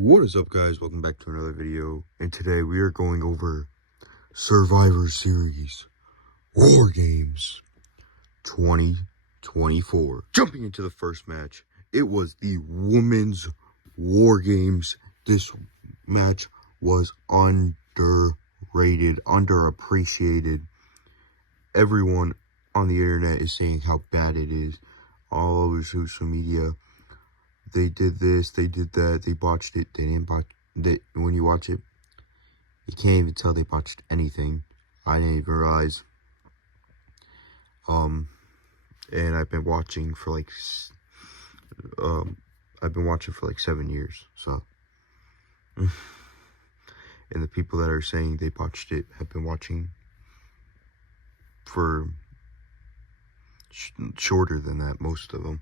What is up, guys? Welcome back to another video, and today we are going over Survivor Series WarGames 2024. Jumping into the first match, it was the Women's WarGames. This match was underrated, underappreciated. Everyone on the internet is saying how bad it is. All over social media. They did this, they did that, they botched it, they didn't botch it. When you watch it, you can't even tell they botched anything. I didn't even realize. And I've been watching for like 7 years, so. And the people that are saying they botched it have been watching for shorter than that, most of them.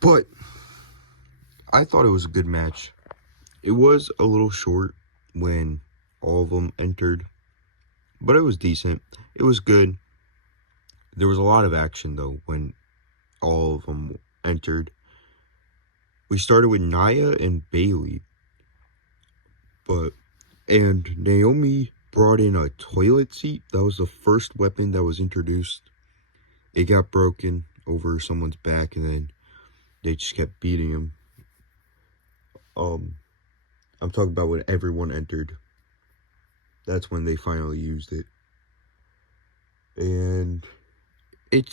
But I thought it was a good match. It was a little short when all of them entered, but it was decent. It was good. There was a lot of action, though, when all of them entered. We started with Nia and Bailey, and Naomi brought in a toilet seat. That was the first weapon that was introduced. It got broken over someone's back, and then they just kept beating him. I'm talking about when everyone entered. That's when they finally used it. And it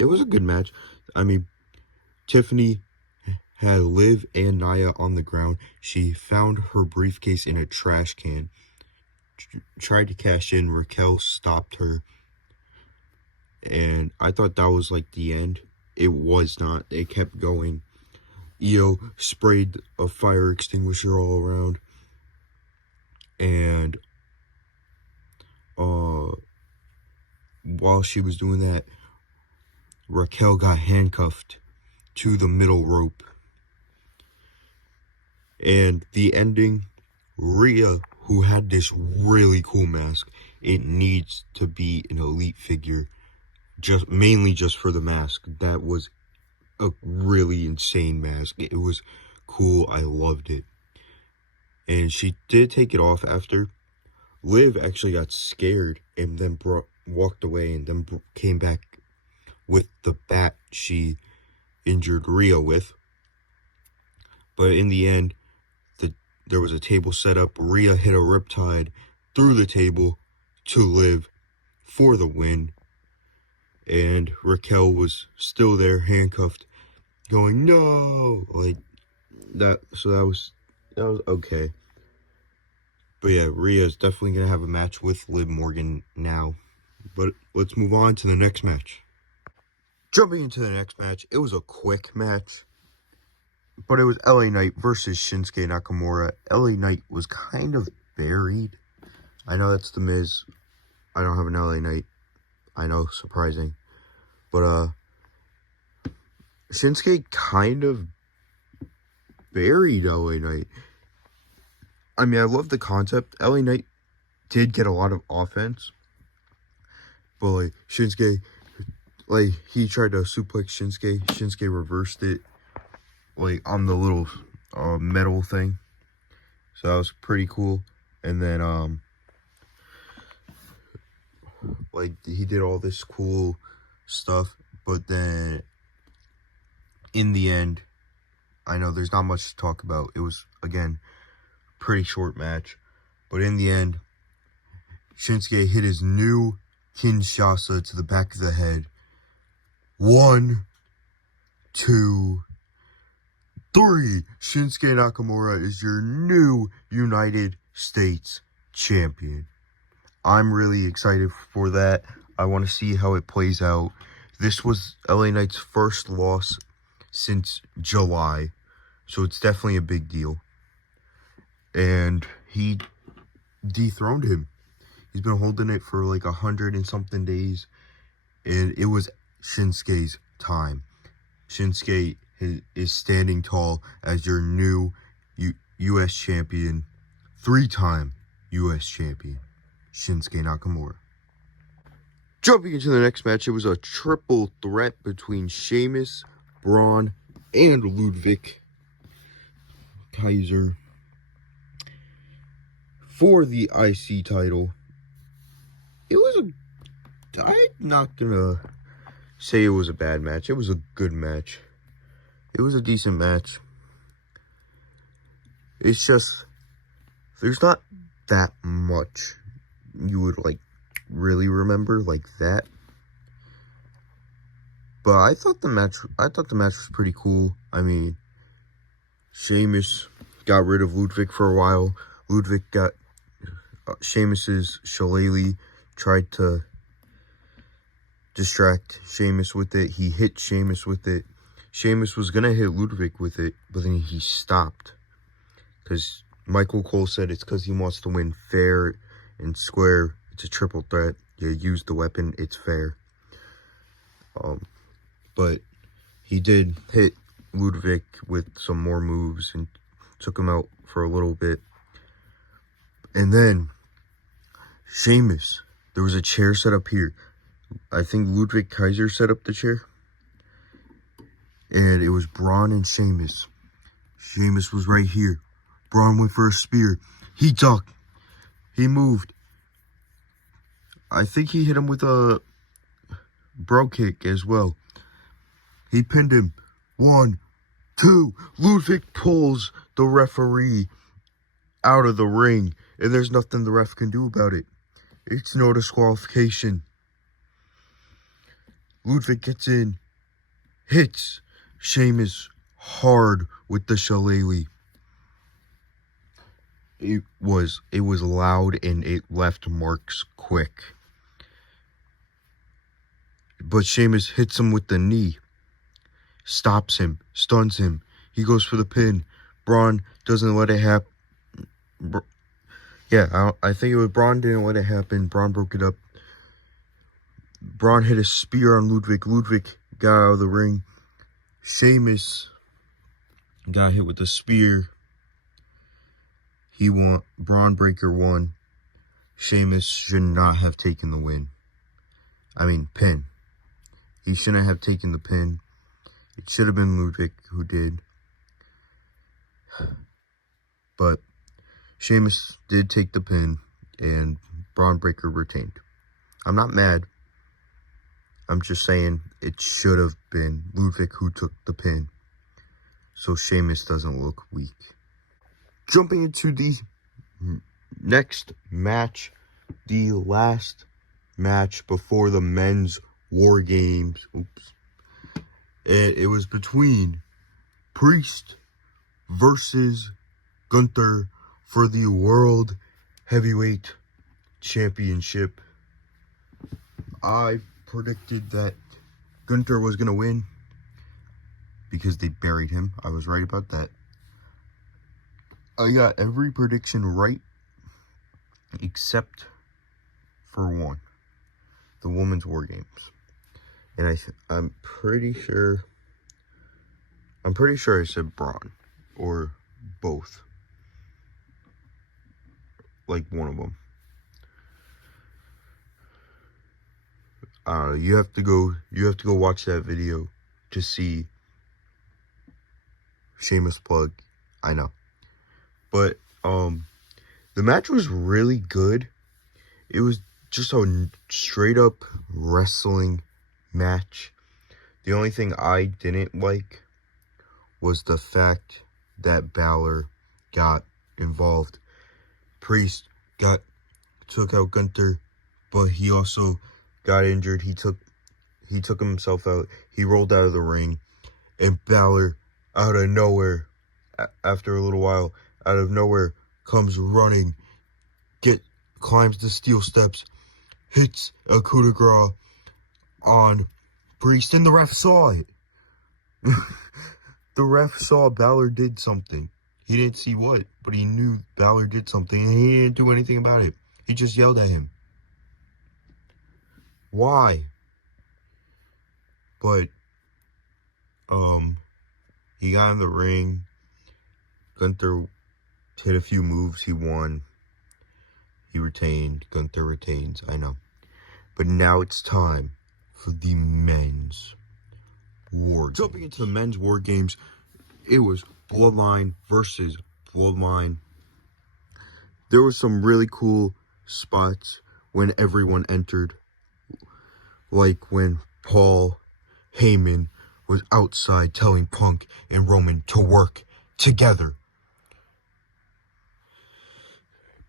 was a good match. I mean, Tiffany had Liv and Nia on the ground. She found her briefcase in a trash can. Tried to cash in. Raquel stopped her. And I thought that was like the end. It was not. It kept going. Io sprayed a fire extinguisher all around. And while she was doing that, Raquel got handcuffed to the middle rope. And the ending, Rhea, who had this really cool mask, it needs to be an elite figure. Mainly just for the mask. That was a really insane mask. It was cool. I loved it. And she did take it off after. Liv actually got scared and then walked away and then came back with the bat she injured Rhea with. But in the end, there was a table set up. Rhea hit a riptide through the table to Liv for the win. And Raquel was still there, handcuffed, going, no, like that. So that was okay. But yeah, Rhea's definitely going to have a match with Liv Morgan now. But let's move on to the next match. Jumping into the next match, it was a quick match. But it was LA Knight versus Shinsuke Nakamura. LA Knight was kind of buried. I know that's The Miz. I don't have an LA Knight. I know, surprising. But, Shinsuke kind of buried LA Knight. I mean, I love the concept. LA Knight did get a lot of offense. But, like, Shinsuke, like, he tried to suplex Shinsuke. Shinsuke reversed it, like, on the little metal thing. So that was pretty cool. And then, like, he did all this cool stuff, but then in the end, I know there's not much to talk about. It was, again, pretty short match, but in the end, Shinsuke hit his new Kinshasa to the back of the head. 1, 2, 3. Shinsuke Nakamura is your new United States champion. I'm really excited for that. I want to see how it plays out. This was LA Knight's first loss since July, so it's definitely a big deal. And he dethroned him. He's been holding it for like 100 and something days, and it was Shinsuke's time. Shinsuke is standing tall as your new U.S. champion, 3-time U.S. champion, Shinsuke Nakamura. Jumping into the next match, it was a triple threat between Sheamus, Braun, and Ludwig. Kaiser for the IC title. It was I'm not gonna say it was a bad match. It was a good match. It was a decent match. It's just, there's not that much you would like really remember like that. But I thought the match was pretty cool. I mean, Sheamus got rid of Ludwig for a while. Ludwig got Sheamus's shillelagh, tried to distract Sheamus with it. He hit Sheamus with it. Sheamus was gonna hit Ludwig with it, but then he stopped. Because Michael Cole said it's because he wants to win fair and square. It's a triple threat. You use the weapon, it's fair. But he did hit Ludwig with some more moves and took him out for a little bit. And then Sheamus, there was a chair set up here. I think Ludwig Kaiser set up the chair. And it was Braun and Sheamus. Sheamus was right here. Braun went for a spear. He ducked. He moved. I think he hit him with a bro kick as well. He pinned him. 1, 2. Ludwig pulls the referee out of the ring. And there's nothing the ref can do about it. It's no disqualification. Ludwig gets in. Hits Sheamus hard with the shillelagh. It was loud and it left marks quick. But Sheamus hits him with the knee. Stops him. Stuns him. He goes for the pin. Braun doesn't let it happen. I think it was Braun didn't let it happen. Braun broke it up. Braun hit a spear on Ludwig. Ludwig got out of the ring. Sheamus got hit with the spear. He won. Braun Breaker won. Sheamus should not have taken the win. I mean, pin. He shouldn't have taken the pin. It should have been Ludwig who did. But Sheamus did take the pin, and Braun Breaker retained. I'm not mad. I'm just saying it should have been Ludwig who took the pin, so Sheamus doesn't look weak. Jumping into the next match, the last match before the men's WarGames. And it was between Priest versus Gunther for the World Heavyweight Championship. I predicted that Gunther was going to win because they buried him. I was right about that. I got every prediction right except for one. The women's WarGames. And I'm pretty sure I said Braun or both. Like one of them. You have to go watch that video to see shameless plug. I know. But the match was really good. It was just a straight up wrestling match. The only thing I didn't like was the fact that Balor got involved. Priest took out Gunther, but he also got injured. He took himself out. He rolled out of the ring, and Balor, out of nowhere, after a little while, out of nowhere, comes running, climbs the steel steps, hits a coup de grace on Priest, and the ref saw it. The ref saw Balor did something. He didn't see what, but he knew Balor did something, and he didn't do anything about it. He just yelled at him. Why? But, he got in the ring. Gunther hit a few moves. He won. He retained. Gunther retains. I know. But now it's time for the men's WarGames. Jumping into the men's WarGames, it was Bloodline versus bloodline. There were some really cool spots when everyone entered, like when Paul Heyman was outside telling Punk and Roman to work together.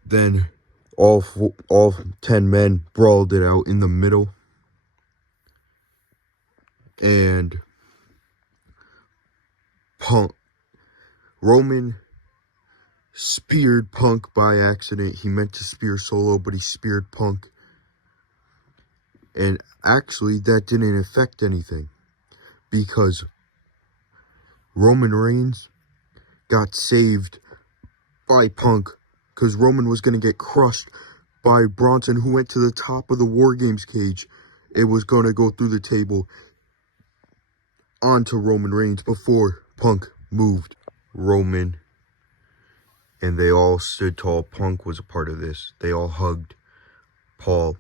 Then all 10 men brawled it out in the middle. And Roman speared Punk by accident. He meant to spear Solo, but he speared Punk. And actually, that didn't affect anything, because Roman Reigns got saved by Punk, because Roman was going to get crushed by Bronson, who went to the top of the WarGames cage. It was going to go through the table onto Roman Reigns before Punk moved. Roman and they all stood tall. Punk was a part of this. They all hugged Paul,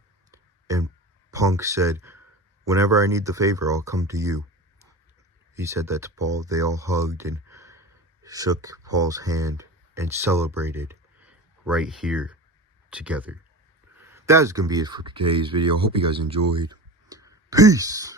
and Punk said, "Whenever I need the favor, I'll come to you." He said that to Paul. They all hugged and shook Paul's hand and celebrated right here together. That is going to be it for today's video. Hope you guys enjoyed. Peace.